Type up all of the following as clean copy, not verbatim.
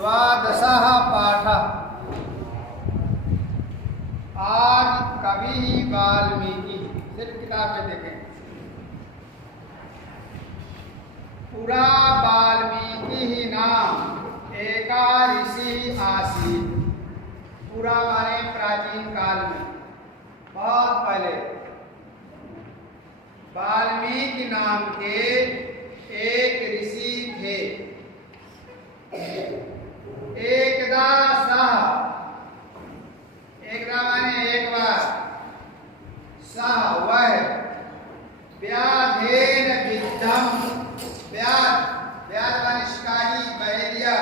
द्वादशः पाठः। आज कवि वाल्मीकि, सिर्फ किताब में देखें। पुरा वाल्मीकि नाम एका ऋषि आसीत। पुरा माने प्राचीन काल में, बहुत पहले वाल्मीकि नाम के एक ऋषि थे। एकदा सह, एकदा माने एक बार, सह वह, व्याधेन विद्धम, व्याध, व्याध माने शिकारी, बहेलिया,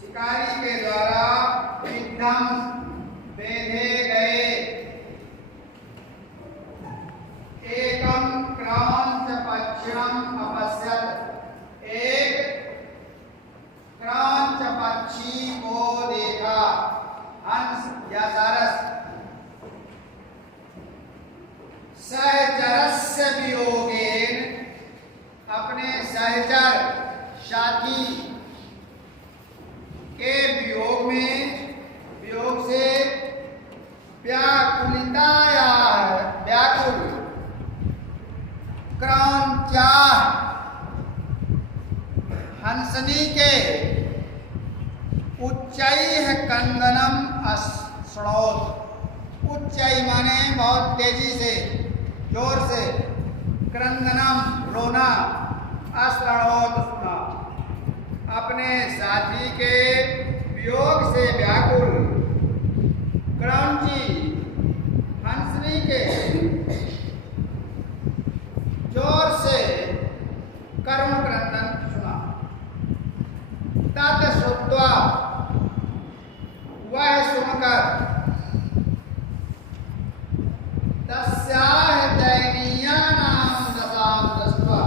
शिकारी के द्वारा विद्धम, बेधे गए। एकम क्रांत पक्षम अपश्यत, एक क्रांत पक्षी को देखा, हंस या सारस। सहचरस्य वियोगेन, अपने सहचर साथी के वियोग में, वियोग से व्याकुलिताया, व्याकुल, क्रांत्या, हंसनी के, उच्चैः क्रंदनम अश्नोत, उच्चै माने बहुत तेजी से, जोर से, क्रंदनम रोना, अश्नोत सुना। अपने साथी के वियोग से व्याकुल, क्रौंची, हंसनी के जोर से करुण क्रंदन सुना। तत् श्रुत्वा, वह सुनकर, तस्याः दयनीयानां दशां दृष्ट्वा,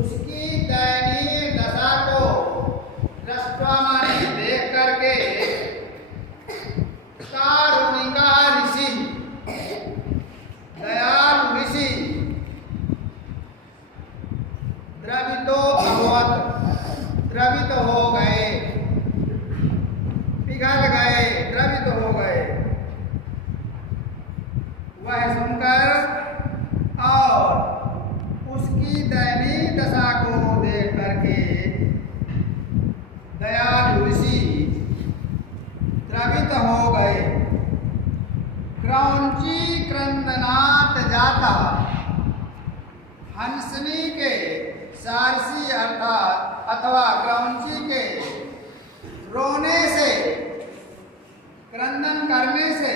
उसकी दयनीय दशा को दृष्ट्वा माने देख करके, कारुणिका ऋषि, दयालु ऋषि, द्रवितो अभवत्, द्रवित हो गए, पिघल गए, द्रवित हो गए। वह सुनकर और उसकी दयनीय दशा को देख करके दयालु ऋषि द्रवित हो गए। क्रौंची क्रंदनात् जाता, हंसनी के, सारसी अर्थात अथवा क्रौंची के रोने से, क्रंदन करने से,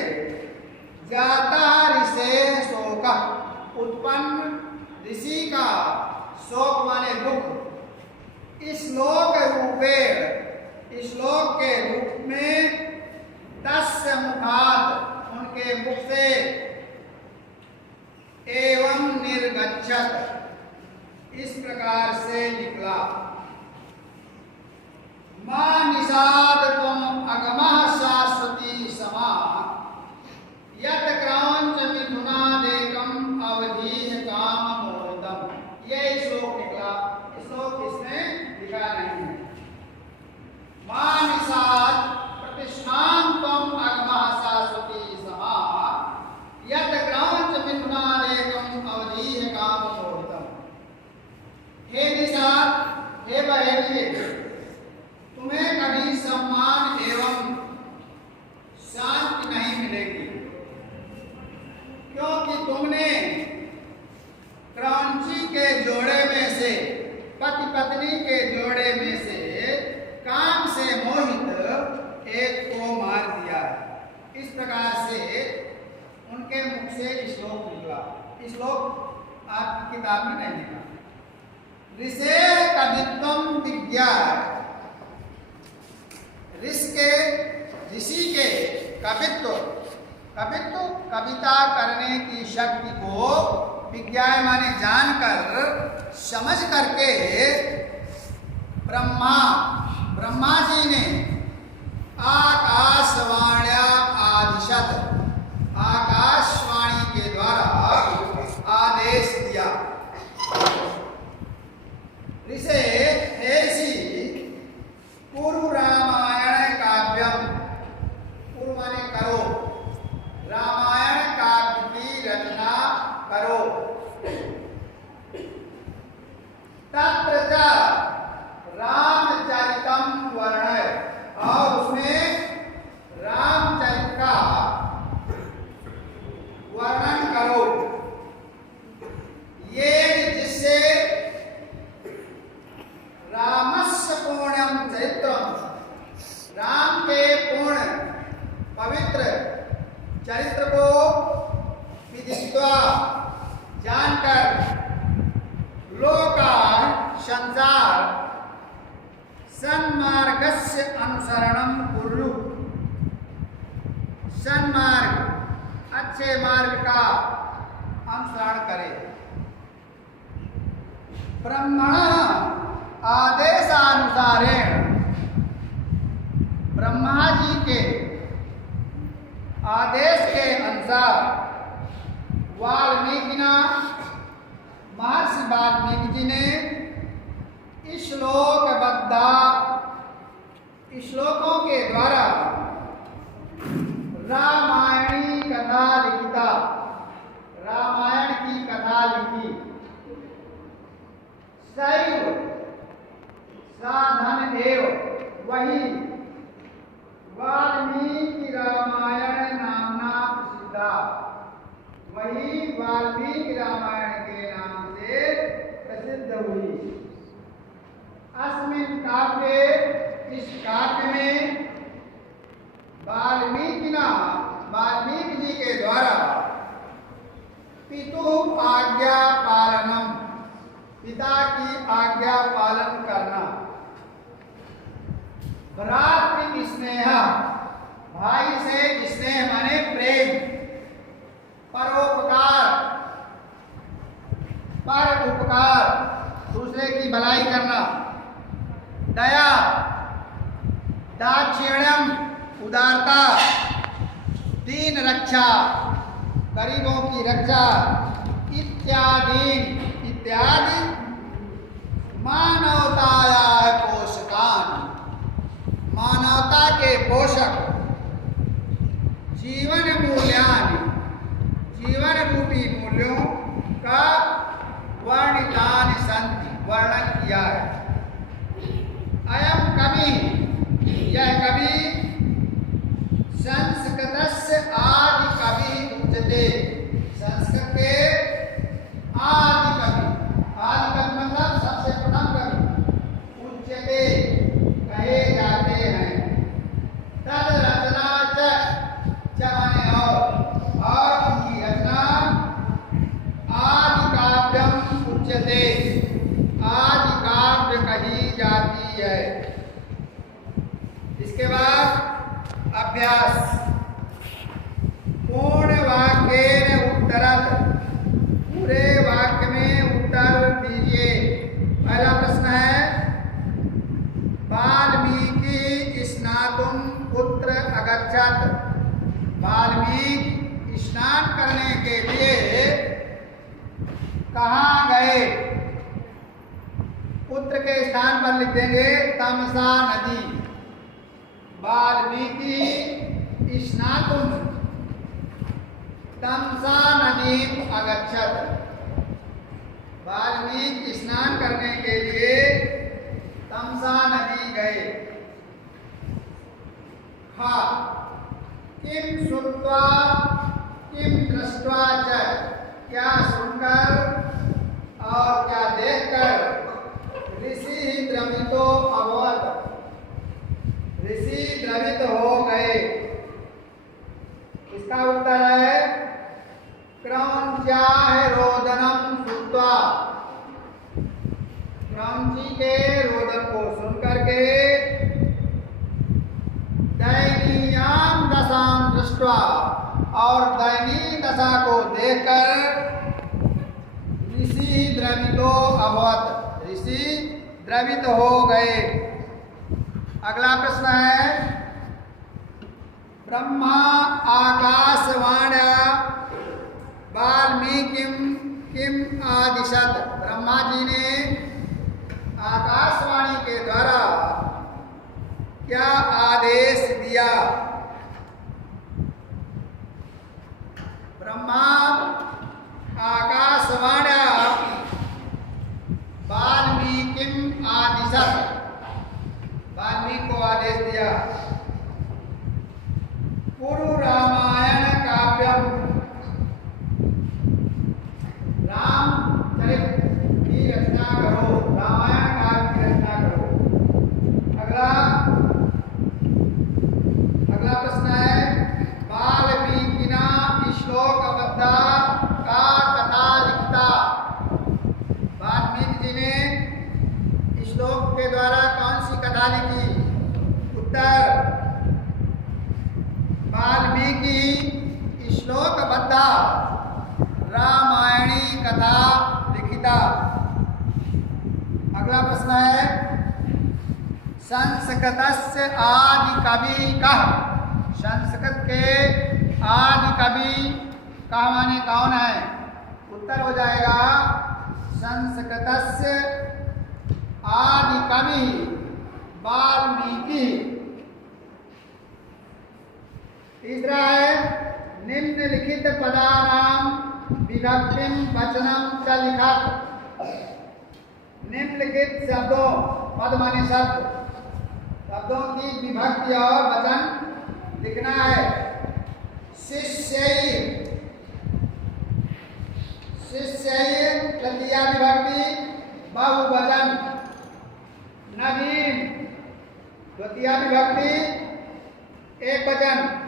जाता ऋषे शोक, उत्पन्न ऋषि का शोक माने दुख। इस लोक रूपे, इस लोक के रूप में, तस्य मुखात, उनके मुख से, एवं निर्गच्छत, इस प्रकार से निकला। मां निषाद त्वं अगमः शाश्वती समा, यत् क्रांच मिथुनादेकम अवधीः काम मोहितम। ये श्लोक निकला। श्लोक इसने लिखा नहीं है। मां निषाद प्रतिष्ठान त्वं अगमः शाश्वती समा, यत् क्रांच मिथुनादेकम अवधीः काम मोहितम। हे निषाद, हे बहेलिये, तुम्हें कभी सम्मान एवं शांति नहीं मिलेगी, क्योंकि तुमने क्रौंची के जोड़े में से, पति पत्नी के जोड़े में से काम से मोहित एक को मार दिया है। इस प्रकार से उनके मुख से श्लोक निकला। श्लोक आपकी किताब में नहीं लिखा। ऋषे कवित्वम विज्ञान, ऋषि के कवित्व, कवित्व कविता करने की शक्ति को विज्ञान माने जानकर, समझ करके ब्रह्मा जी ने आकाशवाण्या आदिशत, आकाशवाणी के द्वारा आदेश दिया। ऋषि सन्मार्गस्य अनुसरणं कुरु। सन्मार्ग, अच्छे मार्ग का अनुसरण करें। ब्रह्मणः आदेशानुसारेण, ब्रह्मा जी के आदेश के अनुसार वाल्मीकिना, महर्षि वाल्मीकि जी ने श्लोकों के द्वारा रामायणी कथा लिखिता, रामायण की कथा लिखी। सैव साधन एव, वही वाल्मीकि रामायण नामना प्रसिद्धा, वही वाल्मीकि रामायण के नाम से प्रसिद्ध हुई। अस्मिन् काव्ये, इस काव्य में वाल्मीकि जी के द्वारा पितु आज्ञा पालनम, पिता की आज्ञा पालन करना, भ्रातृ स्नेह, भाई से स्नेह माने प्रेम, परोपकार, पर उपकार, दूसरे की भलाई करना, दया, दाक्षिण्यम, उदारता, दीन रक्षा, गरीबों की रक्षा, इत्यादि मानवताया पोषकान, मानवता के पोषक, जीवन मूल्यानि, जीवन रूपी मूल्यों का वर्णितानि सन्ति, वर्णन किया है। अयम कवि, यह कवि संस्कृतस्य आदि कवि उच्यते, संस्कृत के आदि कवि, आदि कवि मतलब सबसे प्रथम कवि, उच्यते कहे जाते हैं। तद रचना च माने और उनकी रचना आदि काव्यम उच्यते, आदि काव्य कही जाती है। इसके बाद अभ्यास, पूर्ण वाक्येन उत्तरत्, पूरे वाक्य में उत्तर दीजिए। पहला प्रश्न है, वाल्मीकि स्नातुं कुत्र अगच्छत्, वाल्मीकि स्नान करने के लिए कहाँ गए? पुत्र के स्थान पर लिख देंगे तमसा नदी। वाल्मीकि स्नातुं तमसा नदी अगच्छत्, वाल्मीकि स्नान करने के लिए तमसा नदी गए। हा, किम श्रुत्वा किम दृष्ट्वा च, क्या सुनकर और क्या देखकर ऋषि द्रवितो अभवत्, ऋषि द्रवित हो गए। इसका उत्तर है क्रौंचाः रोदनम श्रुत्वा, क्रौंची के रोदन को सुनकर के, दयनीयां दशां दृष्ट्वा, और दयनीय दशा को देखकर ऋषि द्रवितो अभवत्, ऋषि द्रवित हो गए। अगला प्रश्न है, ब्रह्मा आकाशवाण्या वाल्मीकिं किम आदिशत्, ब्रह्मा जी ने आकाशवाणी के द्वारा क्या आदेश दिया? ब्रह्मा आकाशवाण्या वाल्मीकिं आदिशत्, वाल्मीकि को आदेश दिया। कुरु रामायण काव्यम, रामचरित की रचना करो, रामायण काव्य की रचना करो। अगला प्रश्न है, वाल्मीकिना श्लोकबद्धा का कथा लिखता, वाल्मीकि जी ने श्लोक के द्वारा कौन सी कथा लिखी। उत्तर वाल्मीकि श्लोकबद्ध रामायणी कथा लिखिता। अगला प्रश्न है संस्कृतस्य आदि कवि कः। संस्कृत के आदि कवि का माने कौन है? उत्तर हो जाएगा संस्कृतस्य आदि कवि वाल्मीकि। तीसरा है निम्नलिखित पदानां विभक्तिं वचनं च लिखत। निम्नलिखित शब्दों, पद माने शब्द, शब्दों की विभक्ति और वचन लिखना है। शिष्यैः, शिष्यैः तृतीया विभक्ति बहुवचन। नवीन द्वितीया विभक्ति एक वचन।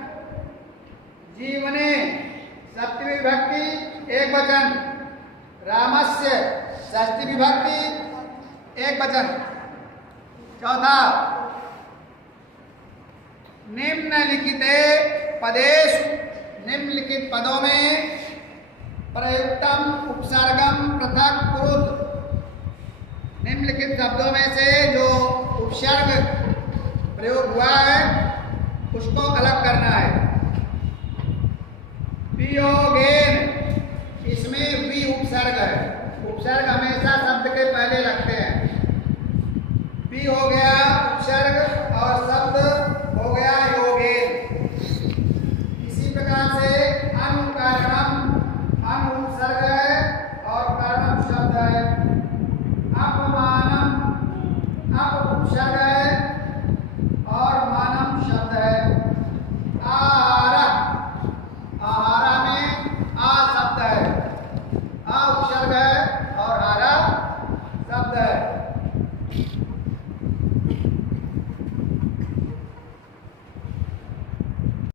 जीवने सप्तमी विभक्ति एक वचन। रामस्य षष्ठी विभक्ति एक वचन। चौथा निम्नलिखिते पदेषु, निम्नलिखित पदों में प्रयुक्तम उपसर्गम पृथक कुरुत। निम्नलिखित शब्दों में से जो उपसर्ग प्रयोग हुआ है उसको अलग करना है। वियोगेन, इसमें वी उपसर्ग है। उपसर्ग हमेशा शब्द के पहले लगते हैं। वी हो गया उपसर्ग